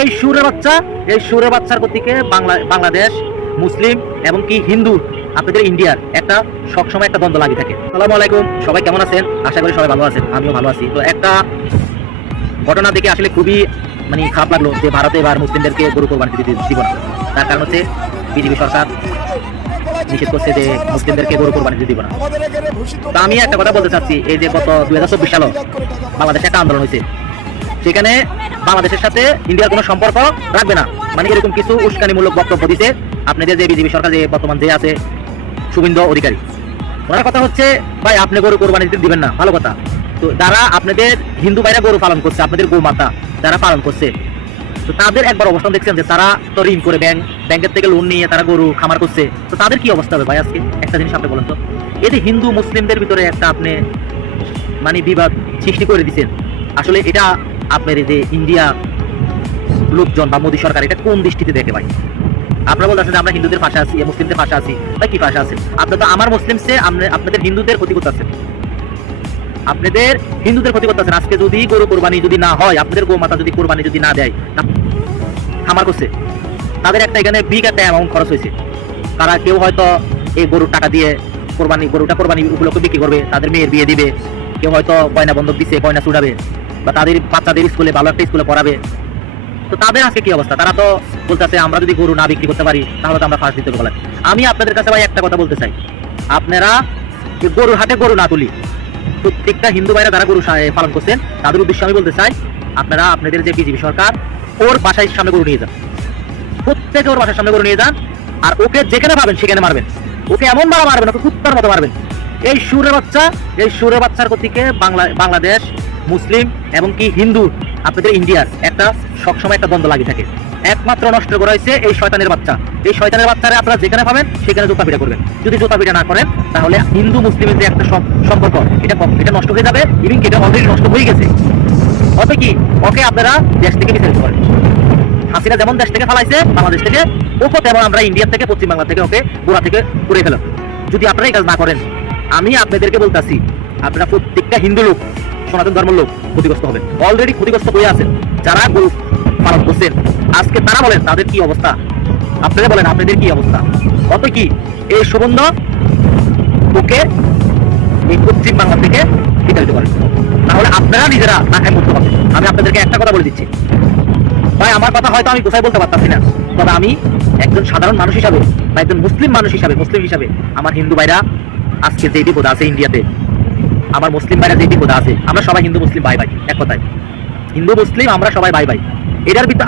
এই সুরে বাচ্চার প্রতীকে বাংলাদেশ মুসলিম এবং কি হিন্দু আপনাদের ইন্ডিয়ার একটা সবসময় একটা দ্বন্দ্ব লাগি থাকে। আসসালামু আলাইকুম, সবাই কেমন আছেন? আশা করি সবাই ভালো আছেন, আমিও ভালো আছি। তো একটা ঘটনা দেখে আসলে খুবই খারাপ লাগলো যে ভারতে এবার মুসলিমদেরকে গরু কোরবানি দিতে দিব না। তার কারণ হচ্ছে বিজেপি সরকার নিষেধ করছে যে মুসলিমদেরকে গরু কোরবানি দিতে দিব না। তা আমি একটা কথা বলতে চাচ্ছি, এই যে গত 2024 সালে বাংলাদেশে একটা আন্দোলন হয়েছে, সেখানে বাংলাদেশের সাথে ইন্ডিয়ার কোনো সম্পর্ক রাখবে না, এরকম কিছু উস্কানিমূলক বক্তব্য দিছে আপনাদের যে বিজেপি সরকার যে বর্তমান যে আছে শুভেন্দু অধিকারী। ওনার কথা হচ্ছে ভাই আপনি গরু কোরবানি দিতে দিবেন না, ভালো কথা। তো যারা আপনাদের হিন্দু ভাইরা গরু পালন করছে, আপনাদের গো মাতা যারা পালন করছে, তো তাদের একবার অবস্থান দেখছেন যে তারা তো ঋণ করে ব্যাংকের থেকে লোন নিয়ে তারা গরু খামার করছে, তো তাদের কি অবস্থা হবে ভাই? আজকে একটা জিনিস আপনি বলেন তো, এই যে হিন্দু মুসলিমদের ভিতরে একটা আপনি বিবাদ সৃষ্টি করে দিচ্ছেন, আসলে এটা আপনার এই যে ইন্ডিয়া লোকজন বা মোদী সরকার এটা কোন দৃষ্টিতে দেখে ভাই? আপনারা বলতেছেন যে আমরা হিন্দুদের পাশে আছি, মুসলিমদের পাশে আছি, ভাই কি পাশে আছেন? আপনারা তো আমার মুসলিম সে আপনাদের হিন্দুদের ক্ষতি করতেছেন, আপনাদের হিন্দুদের ক্ষতি করতেছেন। আজকে যদি গরু কোরবানি যদি না হয়, আপনাদের গো মাতা যদি কোরবানি যদি না দেয়, খামার করছে, তাদের একটা এখানে বিগ একটা অ্যামাউন্ট খরচ হয়েছে। তারা কেউ হয়তো এই গরুর টাকা দিয়ে গরুটা কোরবানি উপলক্ষে বিক্রি করবে, তাদের মেয়ের বিয়ে দিবে, কেউ হয়তো গয়না বন্ধক দিচ্ছে, গয়না চুড়াবে, বা তাদের বাচ্চাদের স্কুলে ভালো একটা স্কুলে পড়াবে। তো তাদের আজকে কি অবস্থা? তারা তো বলতেছে আমরা যদি গরু না বিক্রি করতে পারি তাহলে তো আমরা ফার্স্ট দিতে পারবো। আমি আপনাদের কাছে ভাই একটা কথা বলতে চাই, আপনারা গরুর হাটে গরু না তুলি, প্রত্যেকটা হিন্দু ভাইরা যারা গরু পালন করছেন তাদের উদ্দেশ্যে আমি বলতে চাই, আপনারা আপনাদের যে বিজেপি সরকার ওর বাসায় সামনে গরু নিয়ে যান, প্রত্যেকে ওর বাসার সামনে গরু নিয়ে যান, আর ওকে যেখানে পাবেন সেখানে মারবেন, ওকে এমন মারা মারবেন, ওকে কুত্তার মতো মারবেন। এই সুরে বাচ্চার প্রতীকে বাংলাদেশ মুসলিম এবং কি হিন্দু আপনাদের ইন্ডিয়ার একটা সবসময় একটা দ্বন্দ্ব লাগি থাকে। একমাত্র নষ্ট করা হয়েছে এই শয়তানের বাচ্চা। এই শয়তানের বাচ্চারা আপনারা যেখানে পাবেন সেখানে জোতা পিটা করবেন। যদি জোতা পিটা না করেন তাহলে হিন্দু মুসলিমের যে একটা সম্পর্ক এটা নষ্ট হয়ে যাবে, এবং এটা অলরেডি নষ্ট হয়ে গেছে। অত কি ওকে আপনারা দেশ থেকে বিতাড়িত করেন। হাসিনা যেমন দেশ থেকে ফালাইছে বাংলাদেশ থেকে, ওকে তেমন আমরা ইন্ডিয়া থেকে পশ্চিম বাংলা থেকে ওকে গোড়া থেকে পুড়ে ফেলাম। যদি আপনারা এই কাজ না করেন, আমি আপনাদেরকে বলতেছি, আপনারা প্রত্যেকটা হিন্দু লোক, সনাতন ধর্মের লোক ক্ষতিগ্রস্ত হবেন, অলরেডি ক্ষতিগ্রস্ত হয়ে আছেন। যারা গরু পালন করছেন আজকে তারা বলেন তাদের কি অবস্থা, আপনারা বলেন আপনাদের কি অবস্থা। অত কি এই সুগন্ধ ওকে এই পশ্চিম বাংলা থেকে বিতাড়িত করেন, তাহলে আপনারা নিজেরা না খায় মরতে পারবেন। আমি আপনাদেরকে একটা কথা বলে দিচ্ছি ভাই, আমার কথা হয়তো আমি কোথায় বলতে পারতাছি না, তবে আমি একজন সাধারণ মানুষ হিসাবে বা একজন মুসলিম হিসাবে আমার হিন্দু ভাইরা আজকে যে বিপদ আছে ইন্ডিয়াতে, আমার মুসলিম ভাইরা যে বিপদ আছে, আমরা সবাই হিন্দু মুসলিম ভাই ভাই, এক কথায় হিন্দু মুসলিম আমরা সবাই ভাই ভাই। এটার ভিতরে